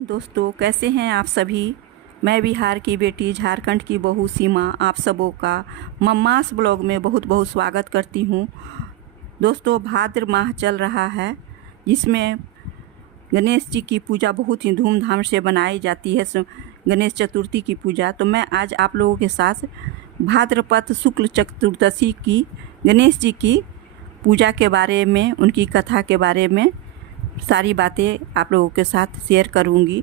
दोस्तों, कैसे हैं आप सभी। मैं बिहार की बेटी, झारखंड की बहू सीमा आप सबों का मम्मास ब्लॉग में बहुत बहुत स्वागत करती हूँ। दोस्तों, भाद्र माह चल रहा है जिसमें गणेश जी की पूजा बहुत ही धूमधाम से बनाई जाती है, गणेश चतुर्थी की पूजा। तो मैं आज आप लोगों के साथ भाद्रपद शुक्ल चतुर्दशी की गणेश जी की पूजा के बारे में, उनकी कथा के बारे में सारी बातें आप लोगों के साथ शेयर करूंगी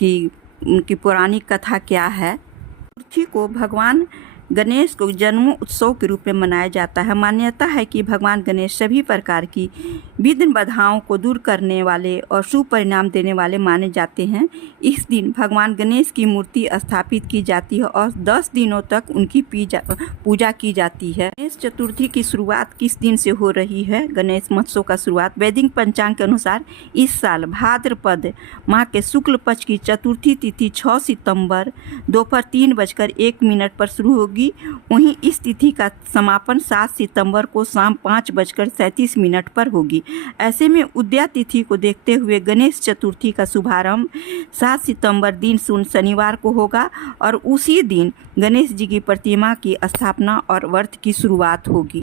कि उनकी पौराणिक कथा क्या है। चतुर्थी को भगवान गणेश को जन्म उत्सव के रूप में मनाया जाता है। मान्यता है कि भगवान गणेश सभी प्रकार की विघ्न बाधाओं को दूर करने वाले और शुभ परिणाम देने वाले माने जाते हैं। इस दिन भगवान गणेश की मूर्ति स्थापित की जाती है और 10 दिनों तक उनकी पूजा की जाती है। गणेश चतुर्थी की शुरुआत किस दिन से हो रही है? गणेश महोत्सव का शुरुआत वैदिक पंचांग के अनुसार इस साल भाद्रपद माह के शुक्ल पक्ष की चतुर्थी तिथि 6 सितंबर दोपहर 3:01 पर शुरू होगी। वहीं इस तिथि का समापन 7 सितंबर को शाम 5:37 पर होगी। ऐसे में उदया तिथि को देखते हुए गणेश चतुर्थी का शुभारंभ 7 सितंबर दिन शनिवार को होगा और उसी दिन गणेश जी की प्रतिमा की स्थापना और व्रत की शुरुआत होगी।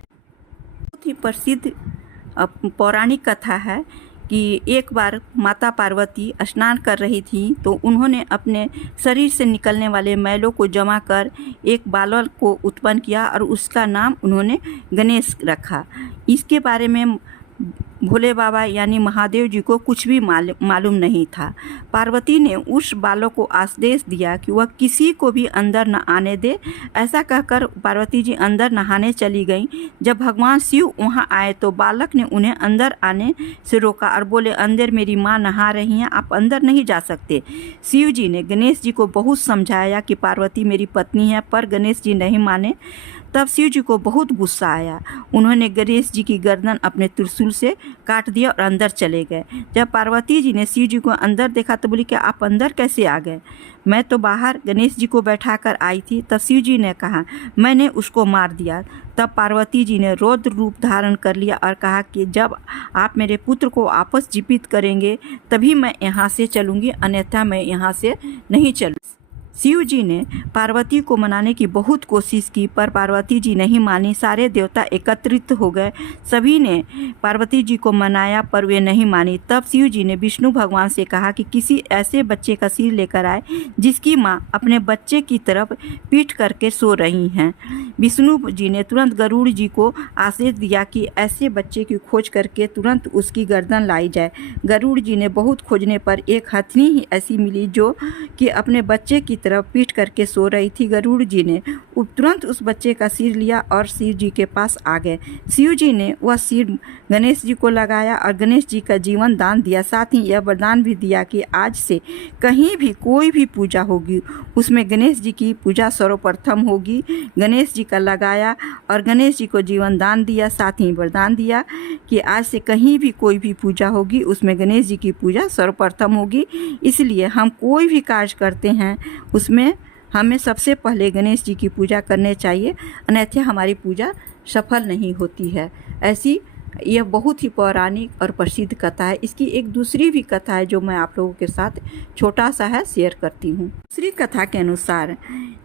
बहुत ही प्रसिद्ध पौराणिक कथा है कि एक बार माता पार्वती स्नान कर रही थी तो उन्होंने अपने शरीर से निकलने वाले मैलों को जमा कर एक बालक को उत्पन्न किया और उसका नाम उन्होंने गणेश रखा। इसके बारे में भोले बाबा यानी महादेव जी को कुछ भी मालूम नहीं था। पार्वती ने उस बालक को आदेश दिया कि वह किसी को भी अंदर न आने दे। ऐसा कहकर पार्वती जी अंदर नहाने चली गईं। जब भगवान शिव वहां आए तो बालक ने उन्हें अंदर आने से रोका और बोले, अंदर मेरी माँ नहा रही हैं, आप अंदर नहीं जा सकते। शिव जी ने गणेश जी को बहुत समझाया कि पार्वती मेरी पत्नी है, पर गणेश जी नहीं माने। तब शिव जी को बहुत गुस्सा आया। उन्होंने गणेश जी की गर्दन अपने त्रिशूल से काट दिया और अंदर चले गए। जब पार्वती जी ने शिव जी को अंदर देखा तो बोली कि आप अंदर कैसे आ गए? मैं तो बाहर गणेश जी को बैठा कर आई थी। तब शिव जी ने कहा, मैंने उसको मार दिया। तब पार्वती जी ने रौद्र रूप धारण कर लिया और कहा कि जब आप मेरे पुत्र को वापस जीवित करेंगे तभी मैं यहाँ से चलूँगी, अन्यथा मैं यहाँ से नहीं चलूँ। शिव जी ने पार्वती को मनाने की बहुत कोशिश की पर पार्वती जी नहीं मानी। सारे देवता एकत्रित हो गए, सभी ने पार्वती जी को मनाया पर वे नहीं मानी। तब शिव जी ने विष्णु भगवान से कहा कि किसी ऐसे बच्चे का सिर लेकर आए जिसकी माँ अपने बच्चे की तरफ पीठ करके सो रही हैं। विष्णु जी ने तुरंत गरुड़ जी को आदेश दिया कि ऐसे बच्चे की खोज करके तुरंत उसकी गर्दन लाई जाए। गरुड़ जी ने बहुत खोजने पर एक हथनी ही ऐसी मिली जो कि अपने बच्चे की तरफ पीठ करके सो रही थी। गरुड़ जी ने तुरंत उस बच्चे का सिर लिया और शिव जी के पास आ गए। शिव जी ने वह सिर गणेश जी को लगाया और गणेश जी का जीवन दान दिया। साथ ही यह वरदान भी दिया कि आज से कहीं भी कोई भी पूजा होगी उसमें गणेश जी की पूजा सर्वप्रथम होगी। गणेश जी का लगाया और गणेश जी को जीवन दान दिया। साथ ही वरदान दिया कि आज से कहीं भी कोई भी पूजा होगी उसमें गणेश जी की पूजा सर्वप्रथम होगी। इसलिए हम कोई भी कार्य करते हैं उसमें हमें सबसे पहले गणेश जी की पूजा करनी चाहिए, अन्यथा हमारी पूजा सफल नहीं होती है। ऐसी यह बहुत ही पौराणिक और प्रसिद्ध कथा है। इसकी एक दूसरी भी कथा है जो मैं आप लोगों के साथ छोटा सा है शेयर करती हूँ। दूसरी कथा के अनुसार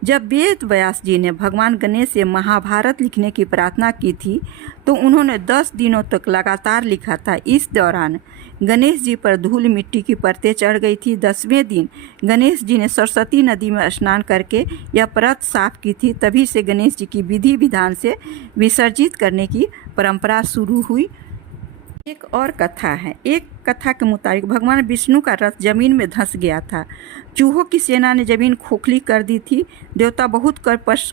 जब वेद व्यास जी ने भगवान गणेश से महाभारत लिखने की प्रार्थना की थी तो उन्होंने 10 दिनों तक लगातार लिखा था। इस दौरान गणेश जी पर धूल मिट्टी की परतें चढ़ गई थी। 10वें दिन गणेश जी ने सरस्वती नदी में स्नान करके यह परत साफ की थी। तभी से गणेश जी की विधि विधान से विसर्जित करने की परंपरा शुरू हुई। एक और कथा है। एक कथा के मुताबिक भगवान विष्णु का रथ जमीन में धंस गया था। चूहों की सेना ने जमीन खोखली कर दी थी। देवता बहुत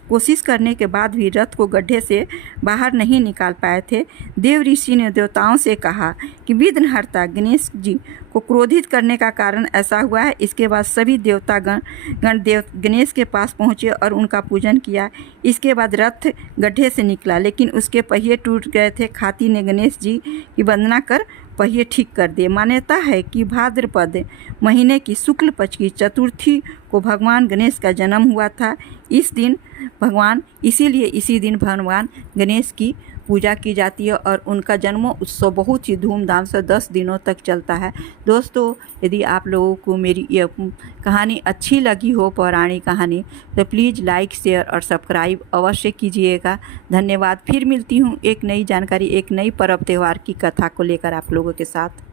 कोशिश करने के बाद भी रथ को गड्ढे से बाहर नहीं निकाल पाए थे। देव ऋषि ने देवताओं से कहा कि विघ्नहर्ता गणेश जी को क्रोधित करने का कारण ऐसा हुआ है। इसके बाद सभी देवतागण गणेश के पास पहुँचे और उनका पूजन किया। इसके बाद रथ गड्ढे से निकला लेकिन उसके पहिए टूट गए थे। खाती ने गणेश जी की वंदना कर पहिए ठीक कर दिए। मान्यता है कि भाद्रपद महीने की शुक्ल पक्ष की चतुर्थी को भगवान गणेश का जन्म हुआ था। इसीलिए इसी दिन भगवान गणेश की पूजा की जाती है और उनका जन्मोत्सव बहुत ही धूमधाम से 10 दिनों तक चलता है। दोस्तों, यदि आप लोगों को मेरी ये कहानी अच्छी लगी हो, पौराणिक कहानी, तो प्लीज़ लाइक, शेयर और सब्सक्राइब अवश्य कीजिएगा। धन्यवाद। फिर मिलती हूँ एक नई जानकारी, एक नई पर्व त्यौहार की कथा को लेकर आप लोगों के साथ।